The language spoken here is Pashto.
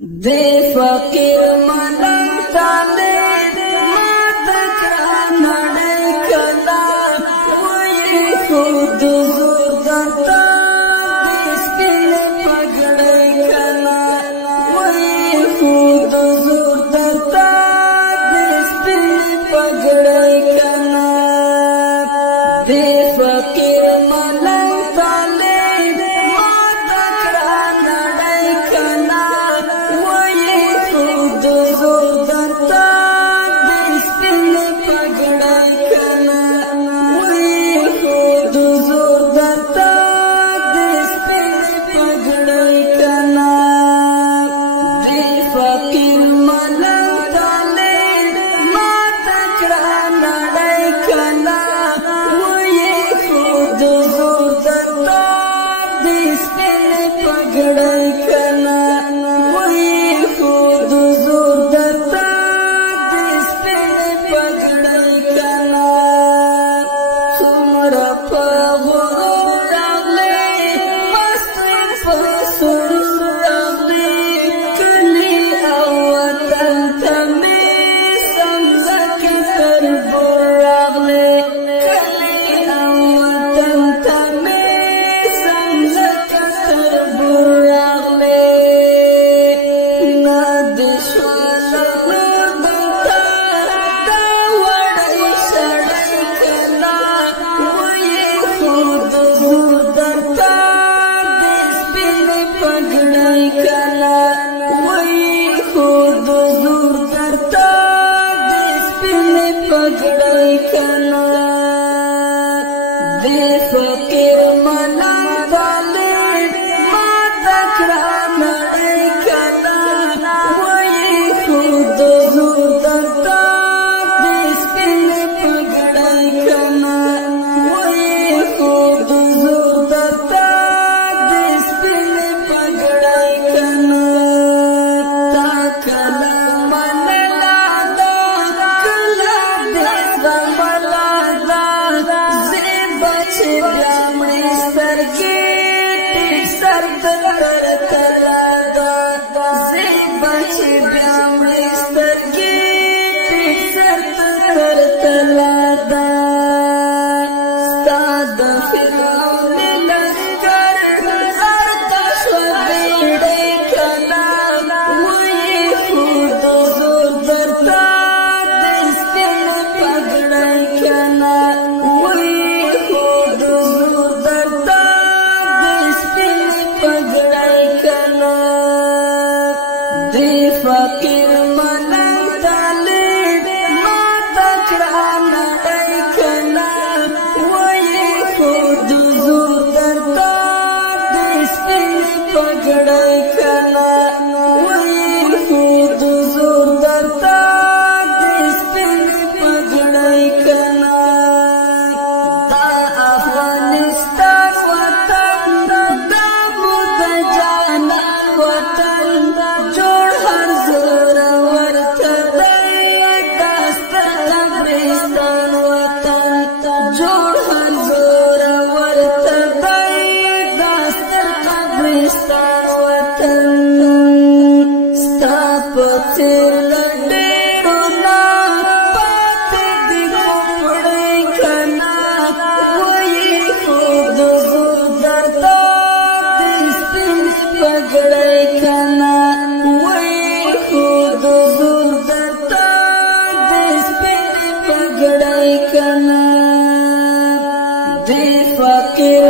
دے فقیر ملنگ تالے مات کران نڑے کلا وی خود زور دتا سپین پگڑے کلا وی خود زور دتا سپین پگڑے کلا دے فقیر ملنگ تالے فقیر ملنگ تالے مات کران نڑے کلا وی خود زور دتا سپین پگڑے کلا وی خود زور دتا سپین پگڑے کلا تا کلا منلا دا کلا دیس ملا دا ब्राह्मणी सर के सर तला दा से बचे ब्राह्मणी सर के सर तला दा साद फिरौन लश्कर अर्ता स्वबेड़े कला वही खुद जोर दरता दिस्किन पगड़े कला फकीर मलंग ताले माता करन नड़े कला वही खुद जोर दता सपीन पगड़े कला वही खुद जोर दता सपीन पगड़े कला दा अफगानिस्तान वतन दा मुद जाना वतन तेर लड़े रोना पाते दिलो पड़े कना वही खुद जोर दरता सपीन पगड़े कना वही खुद जोर दरता सपीन पगड़े कना दे फकीर